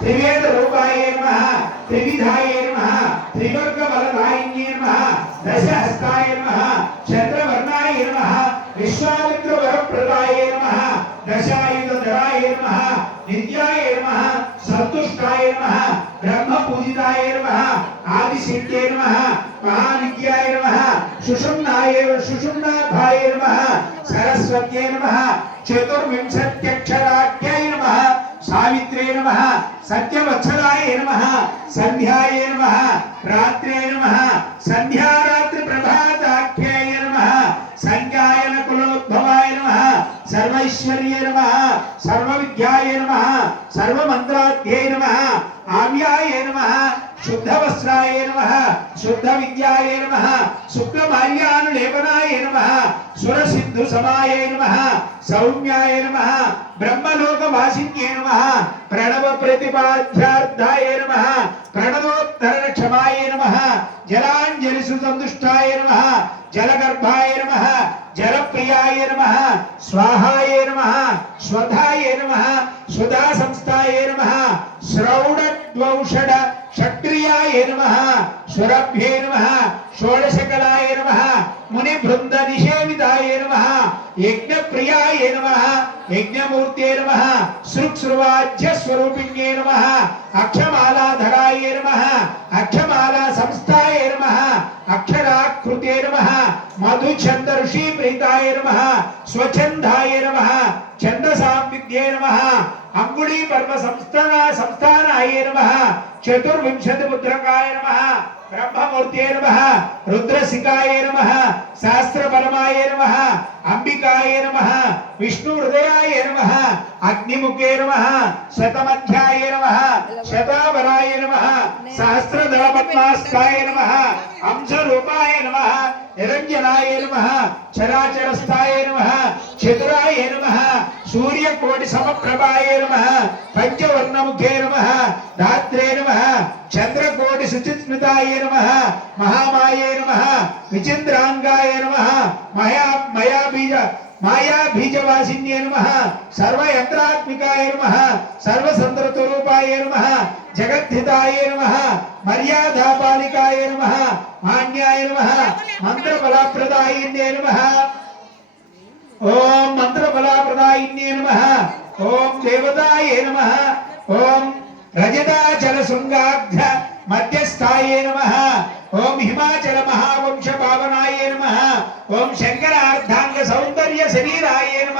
త్రివేద రూపాయ నమః త్రివిధాయ నమః త్రివర్గ బలదాయిన్యే బ్రహ్మ పూజితాయ నమః ఆదిశక్త్యై నమః మహావిద్యాయ నమః సుషుమ్నాయ సుషుమ్నాభాయ నమః సరస్వత్యై నమః చతుర్వింశత్యక్షరాఖ్యాయ నమః సావిత్రే నమః సత్యవత్సలాయ నమః సంధ్యాయ నమః రాత్రే నమః సంధ్యారాత్రి ప్రభాతాఖ్యాయ నమః సంజ్ఞాయన కులోద్భవాయ నమః సర్వైశ్వర్య నమః సర్వవిద్యాయ ఆమ్యాయ నమ శుద్ధ వస్త్రాయ నమ శుద్ధ విద్యాయ నమ శుక్ల బాల్యాను లేపనాయ నమ సుర సింధు సమాయ నమ సౌమ్యాయ నమ బ్రహ్మలోక వాసిన్యే నమ ప్రణవ ప్రతిపాధ్యార్థాయ నమ ప్రణవోత్తర క్షమాయ నమ జలాంజలి సుసంతుష్టాయ నమ జలగర్భాయ నమ జలప్రియాయ నమ స్వాహాయ నమ స్వధాయ నమ సుధా సంస్థాయ నమ శ్రౌడద్వౌషడ షట్క్రియాయ నమః సురభ్యే నమః షోడశకలాయ నమః ముని బృంద నిషేవితాయ నమః యజ్ఞప్రియాయ నమః యజ్ఞమూర్తే నమః సృక్సృవాజ్య స్వరూపిణ్యే నమః అక్షమాలాధరాయ నమః అక్షమాలా సంస్థాయ నమః అక్షరాకృతే నమః మధుఛంద ఋషి ప్రీతాయ నమః స్వఛందాయ నమః ఛందసాం విద్యే నమః అంగుళీ పర్వ సంస్థాన సంస్థానాయ నమః చతుర్వింశతి ముద్రకాయ నమః బ్రహ్మమూర్తే నమః రుద్రశిఖాయ నమః శాస్త్రపరమాయ నమః అంబికాయ నమః విష్ణు హృదయాయ నమః అగ్నిముఖే నమః శతమధ్యాయ నమః శతావరాయ నమః సహస్రదళ నమ. నమః అంశరూపాయ నమ. నిరంజనాయ నమః. చరాచరస్థాయ నమ. చతురాయ నమః. సూర్యకోటి సమప్రభాయ నమ. పంచవర్ణముఖే నమ. రాత్రే నమః. చంద్రకోటి శుచిస్మితాయ నమ. మహామాయ నమ. విచింద్రాంగాయ నమ. మయా మయా బీజ మాయా బీజవాసిన్యే నమః సర్వయంత్రాత్మికాయ నమః సర్వసంద్రస్వరూపాయ నమ జగద్ధితాయ నమ మర్యాదాపాలికాయ నమ మాన్యాయ నమః మంత్రబలప్రదాయిన్యే నమ. ఓం మంత్రబలప్రదాయిన్యే నమ ఓం దేవతాయ నమ ఓం రజతాచల శృంగాగ్ధ మధ్యస్థాయ నమ ఓం హిమాచల మహావంశ పావనాయ నమ ఓం శంకరార్ధాంగ శరీరాయ నమ.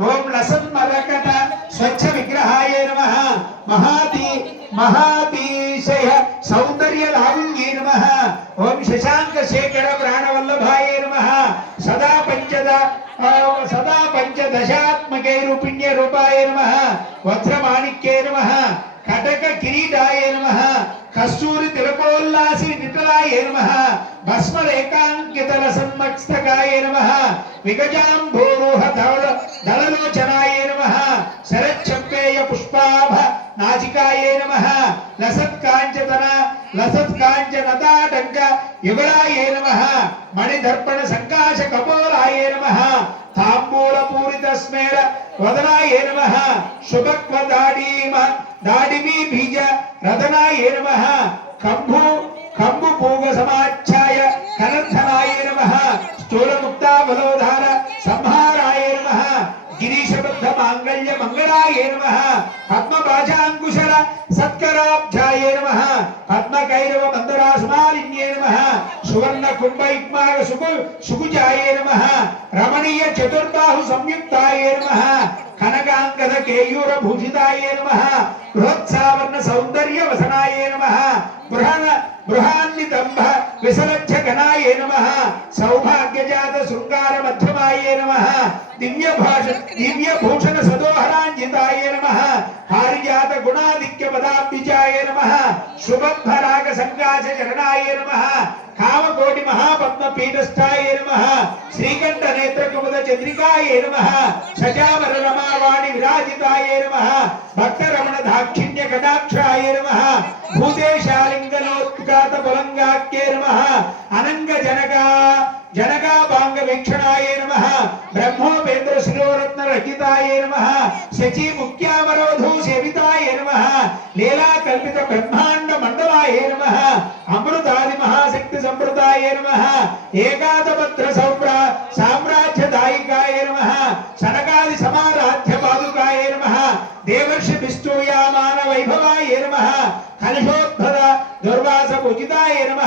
ఓం లసం లసన్మరకట స్వచ్ఛ విగ్రహాయ నమ. మహాతి మహాతిశయ విగజాంభోరోహ ధవళ దళలోచనాయ నమ శరచ్చంపేయ పుష్పాభ నాచికాయ కాంచతన లసత్ లసత్కాంచనదాటంక యుగళాయ నమ మణిదర్పణ సంకాశ కపోలాయ నమ తాంబూల పూరిత స్మేర వదనాయ నమ శుభక్వ దాడీమ దాడిమీ బీజ రదనాయ నమ కంభు కంబు పూగ సమాచ్ఛాయ కనర్థనాయ నమ స్థూలముక్తావలోధార సంహారాయ నమః గిరీశబద్ధ మాంగళ్య మంగళాయ నమః పద్మపాశాంకుశల సత్కరాబ్జాయ నమః పద్మకైరవ మందరాసుమాలిన్యే నమః సువర్ణ కుంభ ఇక్మాగ సుగు సుగుజాయ నమః రమణీయ చతుర్బాహు సంయుక్తాయ నమః కనకాంగద కేయూర భూషితాయ నమః బృహత్సావర్ణ సౌందర్య వసనాయ విశాఖ సంకాశ చరణాయ నమ కామకోటి మహాపద్మ పీఠస్థాయ నమ శ్రీకంఠ నేత్ర కుముద చంద్రికాయ నమ సజావర రమావాణి విరాజితాయ నమ భక్త రమణ దాక్షిణ్య కటాక్షాయ నమః భూదేశాలింగనోత్కాత బలంగాక్యే నమ అనంగ జనకా జనగా భాంగ వీక్షణాయ నమ. బ్రహ్మోపేంద్ర శిరోరత్న రహితాయ నమ. శచి ముఖ్యావరోధు సేవితాయ నమ. లీలా కల్పిత బ్రహ్మాండ మండలాయ నమ. అమృతాది మహాశక్తి సంప్రదాయ నమ. ఏకాదపత్ర సౌప్ర సామ్రాజ్య దాయికాయ నమ. సనకాది సమారాధ్య పాదుకాయ నమ. దేవర్షి విష్ణుయామాన వైభవాయ నమ. కలుషోద్భద దుర్వాస పూజితాయ నమ.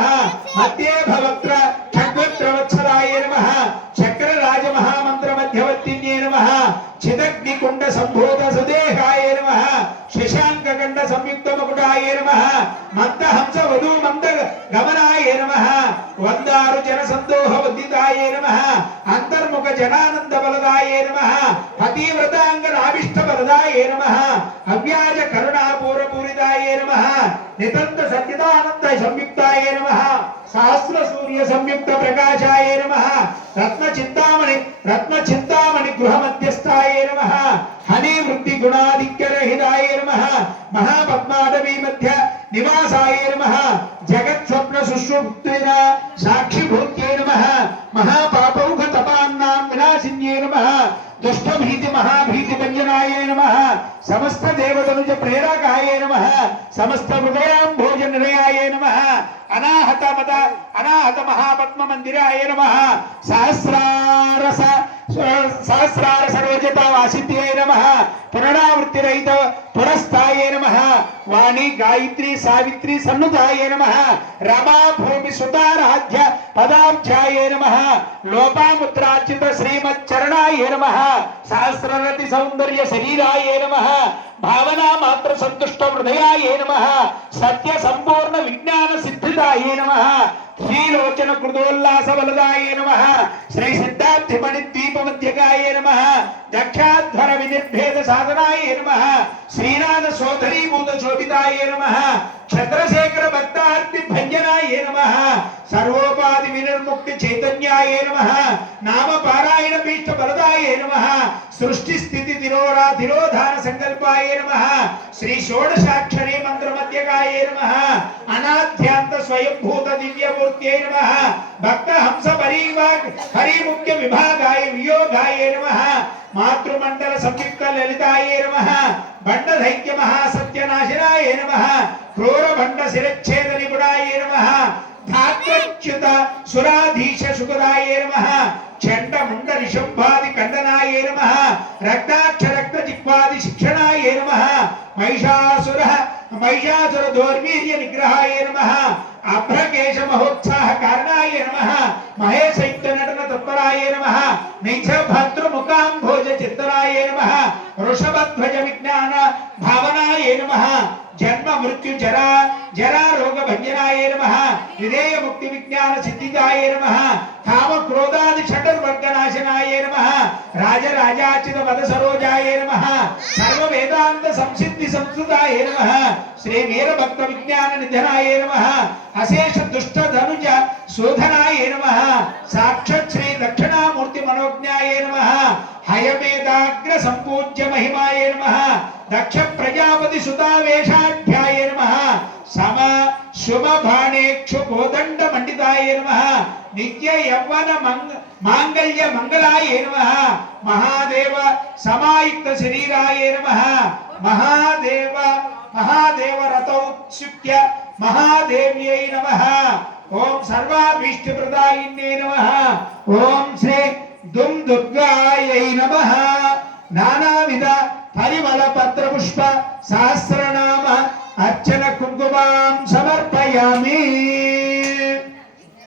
మధ్య మధ్యవర్తిన్యే నమ చిదగ్నికుండ సంభూత సుదేహాయ నమ శశాంకగండ సంయుక్త ముకుటాయ నమ మంద హంస వధూ మంద గమనాయ నమ వందారు జన సందోహ వందితాయ నమ అంతర్ముఖ జనానంద బలదాయ నమ పతివ్రతాంగ రావిష్ట బలదాయ నమ అవ్యాజ కరుణాపూర పూరితాయ నమ నితంత సత్యదానంద సంయుక్తాయ నమ సహస్ర సూర్య సంయుక్త ప్రకాశాయ నమ రత్న చింతామణి రత్న చింతామణి గృహ మధ్యస్థాయ నమ హని వృత్తి గుణాధిక్య రహితాయ నమ మహాపద్మాటవీ మధ్య నివాసాయ నమ జగత్ స్వప్న సుశ్రుప్తిన సాక్షిభూత్యై నమ మహాపాపౌఘ తపాన్నాం వినాశిన్యై నమ దుష్టభీతి మహాభీతి భంజనాయ నమ సమస్త దేవతనుజ ప్రేరకాయ నమ సమస్త హృదయాం భోజ నిలయాయ నమ అనాహత మత అనాహత మహాపద్మ మందిరాయ నమ. సహస్రారస సహస్రార సరోజత వాసిద్ధ్యై నమ. పునరావృత్తిరహిత పురస్థాయే నమ. వాణి గాయత్రి సావిత్రి సన్నుతాయే నమ. రమా భూమి సుతారాధ్య పదాబ్జాయే నమ. లోపాముద్రార్చిత శ్రీమచ్చరణాయ నమ. సహస్రరతి సౌందర్య శరీరాయే నమ. భావనా మాత్ర సంతుష్ట హృదయాయ నమ. సత్య సంపూర్ణ విజ్ఞాన సిద్ధిదాయ నమ. శ్రీలోచన కృతోల్లాస వలదాయ నమ. శ్రీ సిద్ధార్థి మణి ద్వీప మధ్యకాయ నమ. దక్షాధ్వర వినిర్భేద సాధనాయ నమ. శ్రీనాథ సోదరీభూత శోభితాయ నమ. చంద్రశేఖర భక్తార్థి భంజనాయ నమ. సర్వోపాధి వినిర్ముక్తి చైతన్యాయ నమ. నామ పారాయణ పీఠ బలదాయ నమ. సృష్టి స్థితి తిరోరా తిరోధాన సంకల్పాయ నమ. శ్రీ షోడశాక్షరే మంత్ర మధ్యకాయ నమ. అనాధ్యాంత స్వయంభూత దివ్యమూర్త్యై నమ. భక్త హంస పరివాగ్ హరిముఖ్య విభాగ వియోగాయ నమ. మాతృమండల సంయుక్త లలితాయ నమ. బండ దైత్య మహాసత్యనాశనాయ నమ. క్రూరభండ శిరచ్ఛేద నిపుణాయ నమ. ధాత్రచ్యుత సురాధీశ సుఖదాయ నమ. చండ ముండ నిశంభాది కందనాయ నమ. రక్తాక్ష రక్త జిహ్వాది శిక్షణాయ నమ. మహిషాసుర మహిషాసుర దౌర్వీర్య నిగ్రహాయ నమ. అభ్రకేశ మహోత్సాహ కారణాయ నమ. మహేశైత్య నటన తత్పరాయ నమ. నైచ భద్ర ముఖాంభోజ చిత్తరాయ నమ. వృషభధ్వజ విజ్ఞాన భావనాయ నమ. జన్మ మృత్యు జరా జరా రోగ భంజనాయ నమ. విధేయ ముక్తి విజ్ఞాన సిద్ధిదాయ నమ. కామ క్రోధాది షటర్ వర్గనాశనాయ నమ. రాజరాజాచిత పద సరోజాయ నమ. సర్వ వేదాంత సంసిద్ధి సంస్కృతాయ నమ. శ్రీ వీరభక్త విజ్ఞాన నిధనాయ నమ. అశేష దుష్ట ధనుజ శోధనాయ నమ. సాక్షాత్ శ్రీ దక్షిణామూర్తి మనోజ్ఞాయ నమ. హయమేదాగ్ర సంపూజ్య మహిమాయ నమ. దక్ష ప్రజాపతి సుతావేషాఢ్యాయ నమ. సమ శుభ బాణేక్షు కోదండ మండితాయ నమ. నిత్య యవ్వన మంగ మాంగళ్య మంగళాయ నమ. మహాదేవ సమాయుక్త శరీరాయ నమ. మహాదేవ మహాదేవ రథౌత్సుక్య మహాదేవ్యై నమ. ఓం సర్వాభీష్టప్రదాయిన్యై నమ. ఓం శ్రీ దుం దుర్గాయై నమ. నానావిధ పరిమళ పత్ర పుష్ప సహస్రనామ అర్చన కుంకుమాం Miami.